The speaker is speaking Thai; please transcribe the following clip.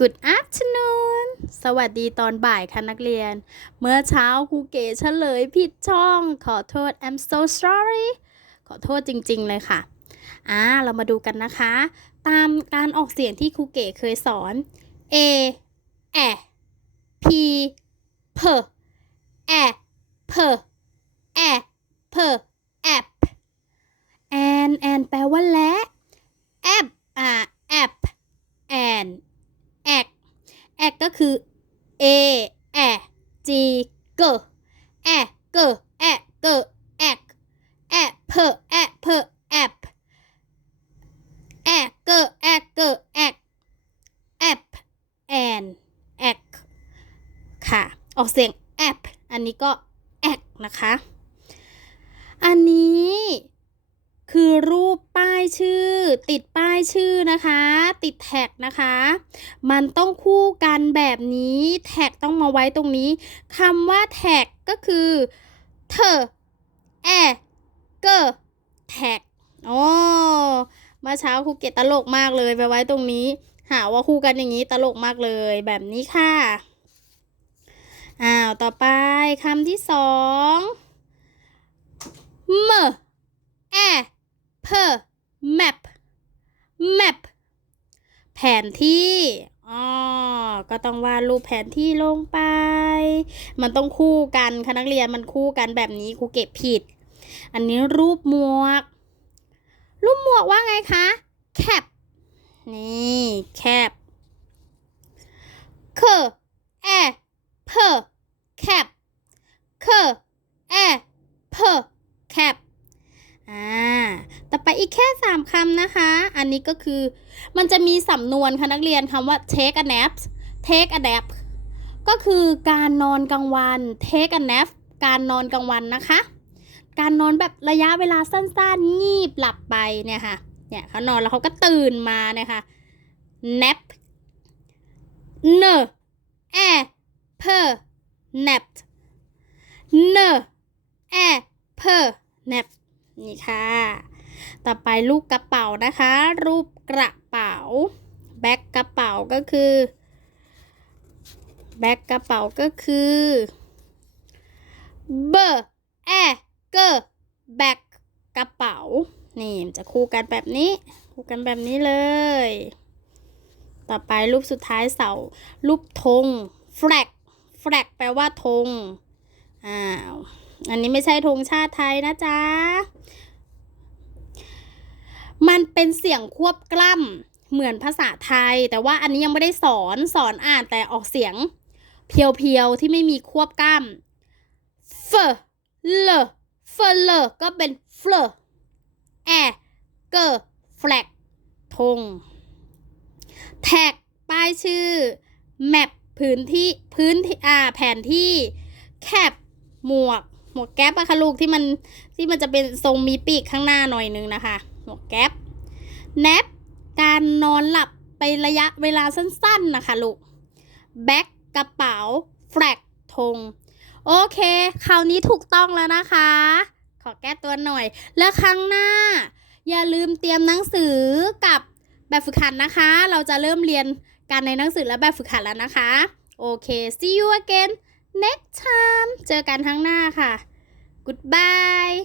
Good afternoon สวัสดีตอนบ่ายค่ะนักเรียน เมื่อเช้าครูเก๋เฉลยผิดช่อง ขอโทษ I'm so sorry ขอโทษจริงๆเลยค่ะ อ่า เรามาดูกันนะคะ ตามการออกเสียงที่ครูเก๋เคยสอน A แอ P เพแอเพแอเพแอปแอนแอนแปลว่าและแอปอ่าแอปแอน ก็คือ A แอ G เกแอเกแอเกแอกแอเพแอเพแอปแอเกแอเกแอกแอปแอนแอกค่ะ ออกเสียงแอปอันนี้ก็แอกนะคะ อันนี้ คือรูปป้ายชื่อ ติดป้ายชื่อนะคะ ติดแท็กนะคะ มันต้องคู่กันแบบนี้แท็กต้องมาไว้ตรงนี้คำว่าแท็กก็คือเธอแอเกอแท็กอ๋อเมื่อเช้าครูเกตตลกมากเลยไปไว้ตรงนี้ หาว่าคู่กันอย่างนี้ตลกมากเลยแบบนี้ค่ะอ้าวต่อไปคำที่สองเมอแม ปแมปแผนที่อ๋อก็ต้องวาดรูปแผนที่ลงไป มันต้องคู่กันค่ะนักเรียนมันคู่กันแบบนี้ครูเก็บผิด อันนี้รูปหมวก รูปหมวกว่าไงคะ แคป นี่แคปเคแอเพแคปเคแอเพแคปอ่า อีกแค่สามคำนะคะ อันนี้ก็คือ มันจะมีสำนวนค่ะนักเรียนคำว่า take a nap take a nap ก็คือการนอนกลางวัน take a nap การนอนกลางวันนะคะ การนอนแบบระยะเวลาสั้นๆ งีบหลับไปเนี่ยค่ะ เนี่ยเขานอนแล้วเขาก็ตื่นมาเนี่ยค่ะ nap n e p nap n e p nap นี่ค่ะ ต่อไปลูกกระเป๋านะคะ รูปกระเป๋าแบ็คกระเป๋าก็คือแบ็คกระเป๋าก็คือเบอร์แอเกอร์แบ็คกระเป๋า นี่จะคู่กันแบบนี้ คู่กันแบบนี้เลย ต่อไปรูปสุดท้ายเสา รูปธง flag flag แปลว่าธงอ้าว อันนี้ไม่ใช่ธงชาติไทยนะจ๊ะ มันเป็นเสียงควบกล้ำเหมือนภาษาไทย แต่ว่าอันนี้ยังไม่ได้สอนสอนอ่านแต่ออกเสียง เพียวๆที่ไม่มีควบกล้ำเฟเลเฟเลก็เป็นเฟลแอเกอร์แฟลกธงแท็กป้ายชื่อ แมปพื้นที่พื้นที่อ่าแผนที่แคปหมวก หมวกแก๊ปอะค่ะลูกที่มันที่มันจะเป็นทรงมีปีกข้างหน้าหน่อยนึงนะคะ หมวกแก๊ป แนปการนอนหลับไประยะเวลาสั้นๆนะคะลูกแบ็คกระเป๋าแฟลกธงโอเค คราวนี้ถูกต้องแล้วนะคะ ขอแก้ตัวหน่อย แล้วครั้งหน้า อย่าลืมเตรียมหนังสือกับแบบฝึกหัดนะคะ เราจะเริ่มเรียนการในหนังสือและแบบฝึกหัดแล้วนะคะ โอเค see you again next time เจอกันทั้งหน้าค่ะ goodbye